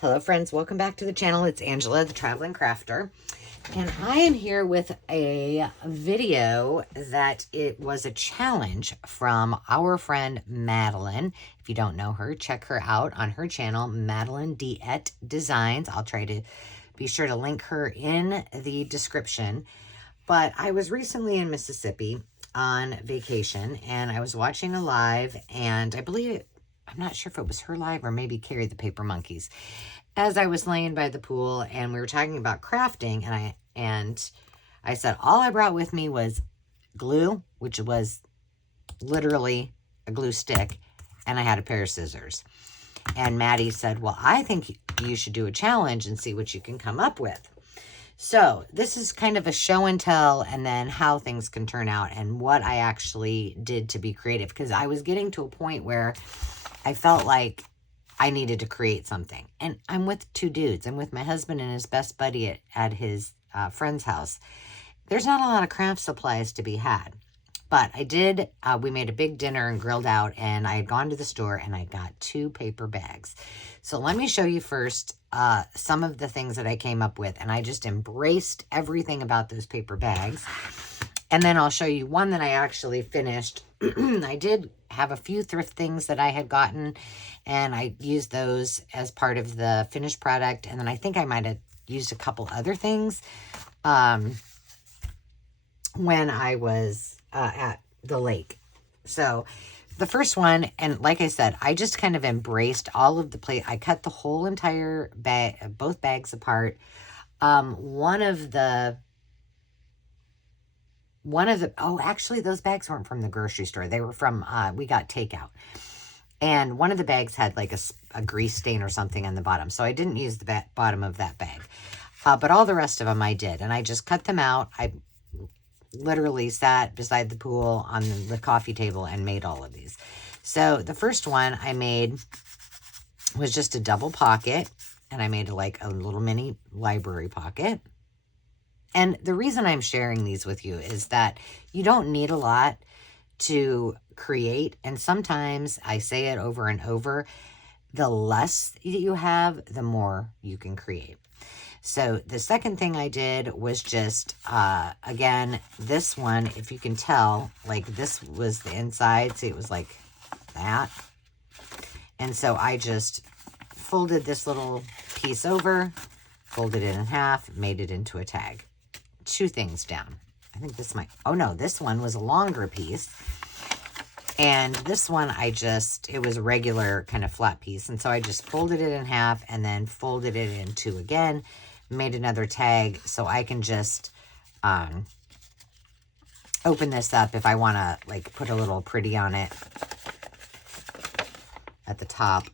Hello friends, welcome back to the channel. It's Angela, the Traveling Crafter. And I am here with a video that it was a challenge from our friend Madeline. If you don't know her, check her out on her channel, Madeline DeEtte Designs. I'll try to be sure to link her in the description. But I was recently in Mississippi on vacation and I was watching a live, and I believe I'm not sure if it was her live or maybe Carrie the Paper Monkeys, as I was laying by the pool and we were talking about crafting, and I said all I brought with me was glue, which was literally a glue stick, and I had a pair of scissors. And Maddie said, well, I think you should do a challenge and see what you can come up with. So this is kind of a show and tell, and then how things can turn out and what I actually did to be creative, because I was getting to a point where I felt like I needed to create something. And I'm with two dudes. I'm with my husband and his best buddy at his friend's house. There's not a lot of craft supplies to be had. But I did, we made a big dinner and grilled out, and I had gone to the store and I got 2 paper bags. So let me show you first some of the things that I came up with, and I just embraced everything about those paper bags. And then I'll show you one that I actually finished. I did have a few thrift things that I had gotten, and I used those as part of the finished product. And then I think I might have used a couple other things when I was at the lake. So the first one, and like I said, I just kind of embraced all of the plate. I cut the whole entire bag, both bags apart. Oh, actually, those bags weren't from the grocery store. They were from, we got takeout. And one of the bags had like a grease stain or something on the bottom. So I didn't use the bottom of that bag. But all the rest of them I did. And I just cut them out. I literally sat beside the pool on the coffee table and made all of these. So the first one I made was just a double pocket. And I made like a little mini library pocket. And the reason I'm sharing these with you is that you don't need a lot to create. And sometimes I say it over and over, the less that you have, the more you can create. So the second thing I did was just, again, this one, if you can tell, like this was the inside. See, it was like that. And so I just folded this little piece over, folded it in half, made it into a tag. 2 things down. I think this might, oh no, this one was a longer piece. And this one it was a regular kind of flat piece. And so I just folded it in half and then folded it in 2 again, made another tag so I can just open this up if I want to like put a little pretty on it at the top.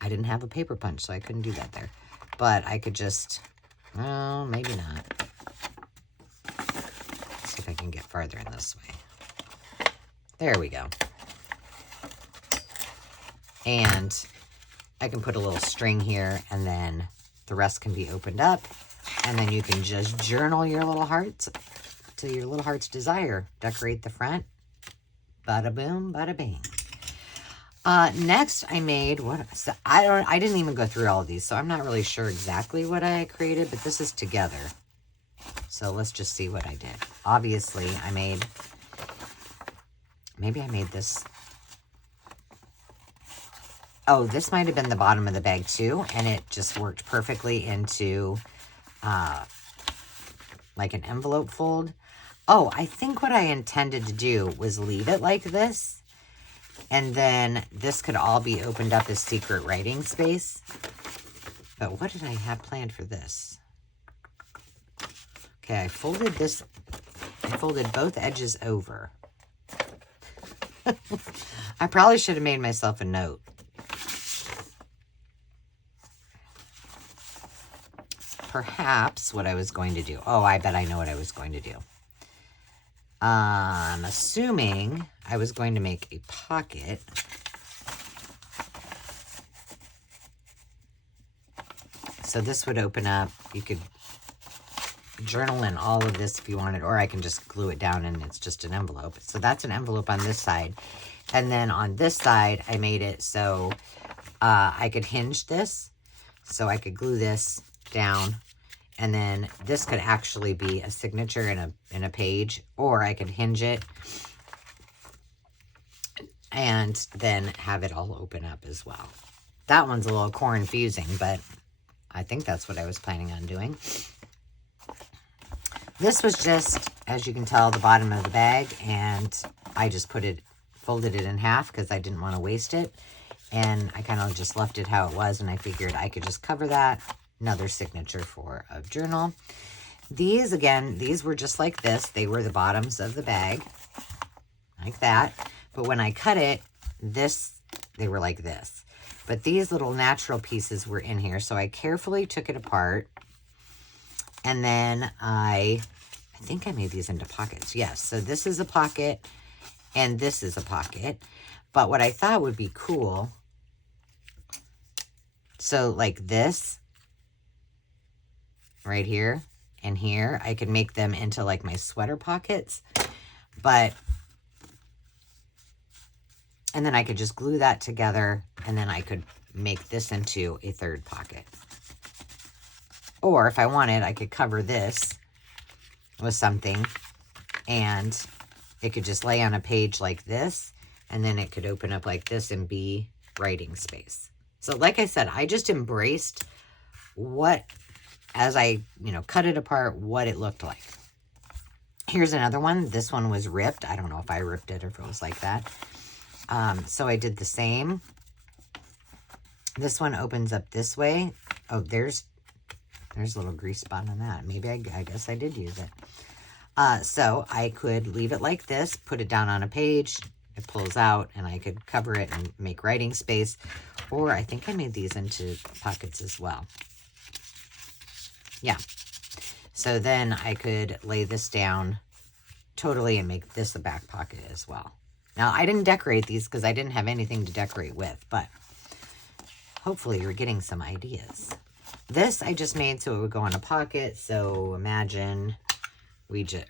I didn't have a paper punch, so I couldn't do that there. But I could just, well, maybe not. See if I can get farther in this way. There we go. And I can put a little string here, and then the rest can be opened up. And then you can just journal your little hearts to your little heart's desire. Decorate the front. Bada boom, bada bing. Next I made I didn't even go through all of these, so I'm not really sure exactly what I created, but this is together. So let's just see what I did. Obviously, maybe I made this. Oh, this might have been the bottom of the bag too, and it just worked perfectly into like an envelope fold. Oh, I think what I intended to do was leave it like this, and then this could all be opened up as secret writing space. But what did I have planned for this? Okay, I folded both edges over. I probably should have made myself a note. Perhaps what I was going to do. Oh, I bet I know what I was going to do. I'm assuming I was going to make a pocket. So this would open up. You could journal in all of this if you wanted, or I can just glue it down and it's just an envelope. So that's an envelope on this side. And then on this side, I made it so I could hinge this. So I could glue this down, and then this could actually be a signature in a page, or I could hinge it and then have it all open up as well. That one's a little confusing, but I think that's what I was planning on doing. This was just, as you can tell, the bottom of the bag, and I just folded it in half because I didn't want to waste it. And I kind of just left it how it was, and I figured I could just cover that. Another signature for a journal. These, again, these were just like this. They were the bottoms of the bag, like that. But when I cut it, they were like this. But these little natural pieces were in here, so I carefully took it apart. And then I think I made these into pockets. Yes, so this is a pocket, and this is a pocket. But what I thought would be cool, so like this, right here and here, I could make them into like my sweater pockets. And then I could just glue that together, and then I could make this into a third pocket. Or if I wanted, I could cover this with something, and it could just lay on a page like this, and then it could open up like this and be writing space. So like I said, I just embraced as I, cut it apart, what it looked like. Here's another one. This one was ripped. I don't know if I ripped it or if it was like that. So I did the same. This one opens up this way. Oh, there's a little grease spot on that. Maybe I guess I did use it. So I could leave it like this, put it down on a page, it pulls out, and I could cover it and make writing space. Or I think I made these into pockets as well. Yeah. So then I could lay this down totally and make this a back pocket as well. Now, I didn't decorate these because I didn't have anything to decorate with, but hopefully you're getting some ideas. This I just made so it would go in a pocket. So imagine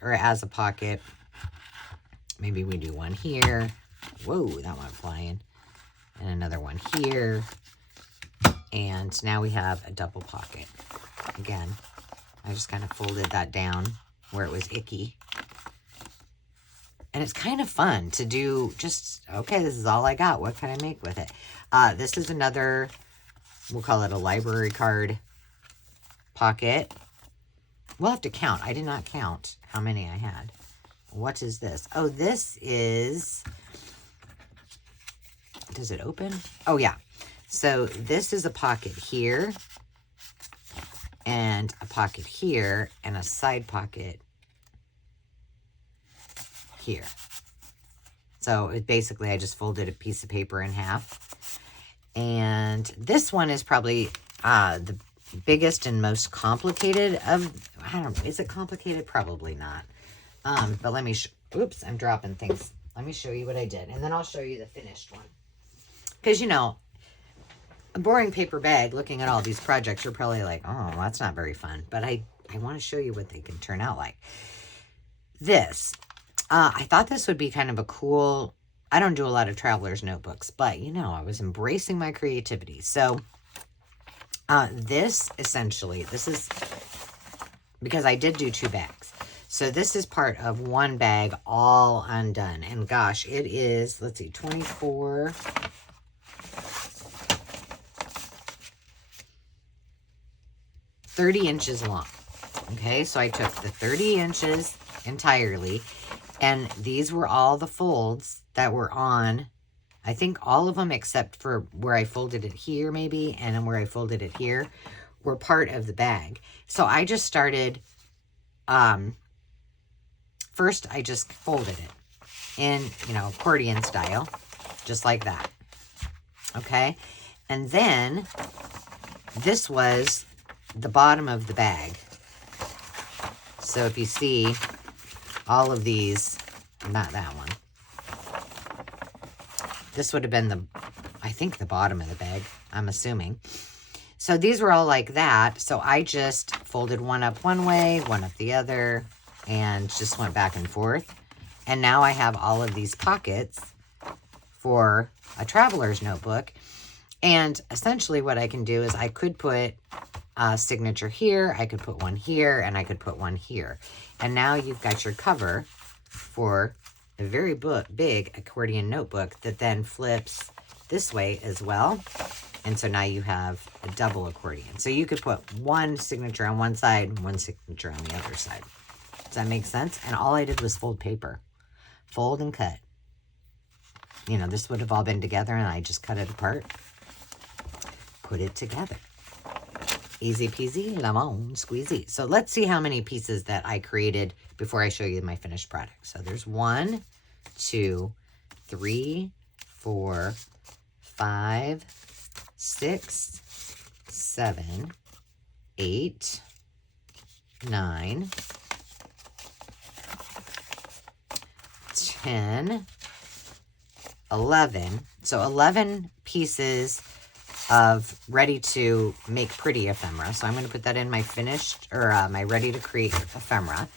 or as a pocket, maybe we do one here. Whoa, that went flying. And another one here. And now we have a double pocket. Again, I just kind of folded that down where it was icky. And it's kind of fun to do okay, this is all I got. What can I make with it? This is another, we'll call it a library card pocket. We'll have to count. I did not count how many I had. What is this? Oh, this is, does it open? Oh, yeah. So this is a pocket here, and a pocket here, and a side pocket here. So basically I just folded a piece of paper in half. And this one is probably the biggest and most complicated of, I don't know, is it complicated? Probably not. But let me, oops, I'm dropping things. Let me show you what I did, and then I'll show you the finished one. Because, a boring paper bag, looking at all these projects, you're probably like, oh, that's not very fun. But I want to show you what they can turn out like. This, I thought this would be kind of a cool, I don't do a lot of traveler's notebooks, but, I was embracing my creativity. So, this is, because I did do 2 bags. So this is part of one bag all undone. And gosh, it is, let's see, 24... 30 inches long. Okay, so I took the 30 inches entirely, and these were all the folds that were on, I think all of them except for where I folded it here maybe, and then where I folded it here, were part of the bag. So I just started, first I just folded it in, accordion style, just like that. Okay, and then this was the bottom of the bag. So if you see all of these, not that one, this would have been I think the bottom of the bag, I'm assuming. So these were all like that. So I just folded one up one way, one up the other, and just went back and forth. And now I have all of these pockets for a traveler's notebook. And essentially what I can do is I could put a signature here, I could put one here, and I could put one here. And now you've got your cover for a very big accordion notebook that then flips this way as well. And so now you have a double accordion. So you could put one signature on one side and one signature on the other side. Does that make sense? And all I did was fold paper. Fold and cut. You know, this would have all been together and I just cut it apart. Put it together. Easy peasy, lemon squeezy. So let's see how many pieces that I created before I show you my finished product. So there's 1, 2, 3, 4, 5, 6, 7, 8, 9, 10, 11. So 11 pieces of ready to make pretty ephemera. So I'm going to put that in my finished or my ready to create ephemera.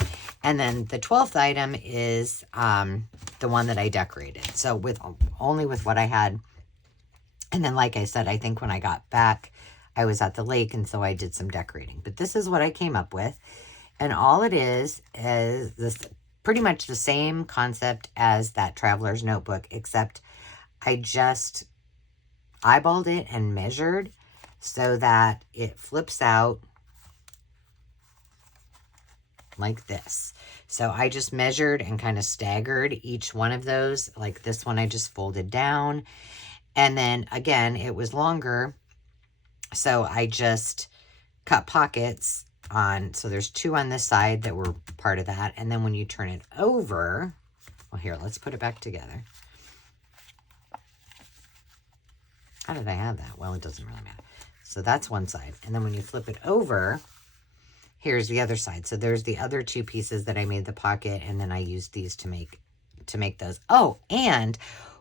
And then the 12th item is the one that I decorated. So only with what I had. And then, like I said, I think when I got back, I was at the lake, and so I did some decorating. But this is what I came up with. And all it is this pretty much the same concept as that traveler's notebook, except I just eyeballed it and measured so that it flips out like this. So I just measured and kind of staggered each one of those. Like this one I just folded down. And then again, it was longer. So I just cut pockets on. So there's 2 on this side that were part of that. And then when you turn it over, well, here, let's put it back together. How did I have that? Well, it doesn't really matter. So that's one side. And then when you flip it over, here's the other side. So there's the other 2 pieces that I made the pocket, and then I used these to make those. Oh, and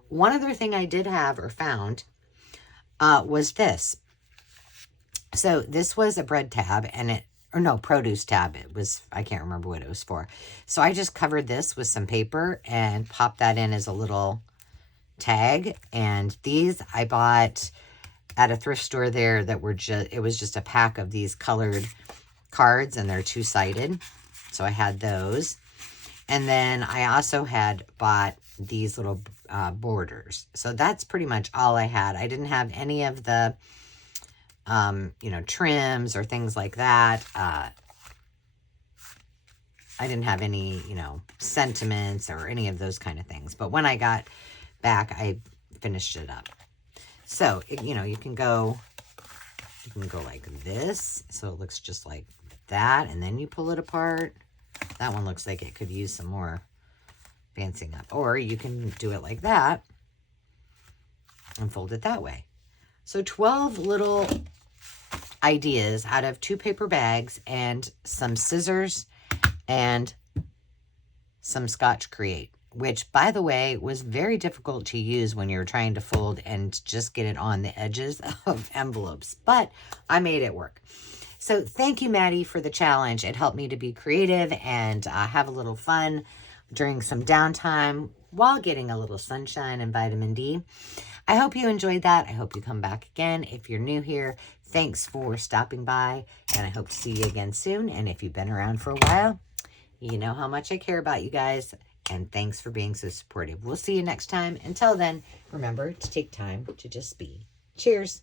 one other thing I did have or found was this. So this was a bread tab, and produce tab. It was, I can't remember what it was for. So I just covered this with some paper and popped that in as a little tag. And these I bought at a thrift store there that were it was just a pack of these colored cards, and they're 2-sided. So I had those. And then I also had bought these little borders. So that's pretty much all I had. I didn't have any of the trims or things like that. I didn't have any, sentiments or any of those kind of things. But when I got back, I finished it up. So, you can go like this. So it looks just like that. And then you pull it apart. That one looks like it could use some more fancying up. Or you can do it like that and fold it that way. So 12 little ideas out of 2 paper bags and some scissors and some Scotch Create, which, by the way, was very difficult to use when you're trying to fold and just get it on the edges of envelopes. But I made it work. So thank you, Maddie, for the challenge. It helped me to be creative and have a little fun during some downtime while getting a little sunshine and vitamin D. I hope you enjoyed that. I hope you come back again. If you're new here, thanks for stopping by, and I hope to see you again soon. And if you've been around for a while, you know how much I care about you guys, and thanks for being so supportive. We'll see you next time. Until then, remember to take time to just be. Cheers.